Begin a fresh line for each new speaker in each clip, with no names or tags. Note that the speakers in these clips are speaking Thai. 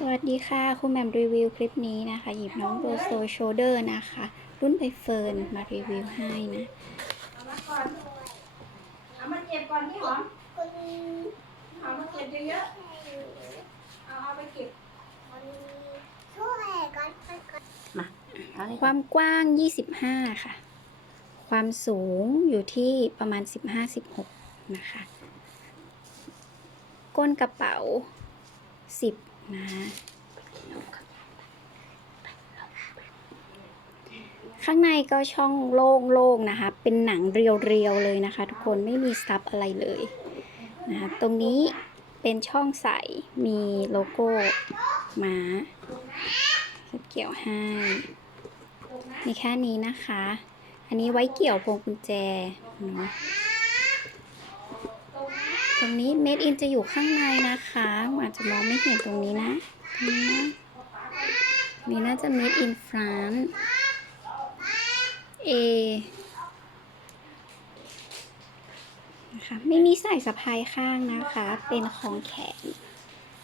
สวัสดีค่ะ คุณแหม่มรีวิวคลิปนี้นะคะ หยิบน้องโรโซโชเดอร์นะคะ รุ่นใบเฟิร์นมารีวิวให้นะ
เอามาก่อนเอามาเก็บก่อนพี่หอมเอามาเก็บเยอะๆเอาเอาไปเก็บ
ความกว้าง 25 ค่ะ ความสูงอยู่ที่ประมาณ 15-16 นะคะ ก้นกระเป๋า 10 นะข้างในก็ช่องโล่งๆนะคะ เป็นหนังเรียวๆเลยนะคะ ทุกคนไม่มีซับอะไรเลยนะคะตรงนี้เป็นช่องใสมีโลโก้มาเกี่ยวให้มีแค่นี้นะคะ อันนี้ไว้เกี่ยวพวงกุญแจเนาะ รงนี้เม็ดอินจะอยู่ข้างในนะคะอาจจะมองไม่เห็นตรงนี้นะนี้นะนี่น่าจะ made in France A นะคะไม่มีใส่สะพายข้างนะคะ เป็นของแขน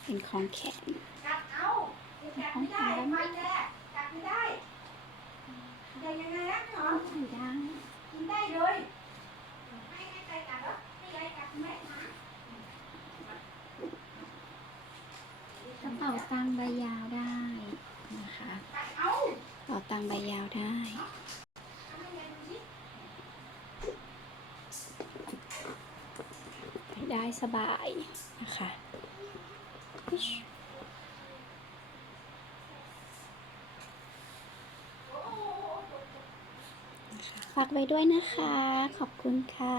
เป็นของแขน
จับเอาจับไม่ได้ไฟแน่จับไม่ได้จะยังไงนะพี่หอม
ใส่ได้
กินได้เลยให้ให้ใครจับเหรอให้ยายจับไหมนะ
กระเป๋า ตังใบยาวได้นะคะ
เอา
กระเป๋าตังใบยาวได้ได้สบายนะคะฝากไว้ด้วยนะคะ ขอบคุณค่ะ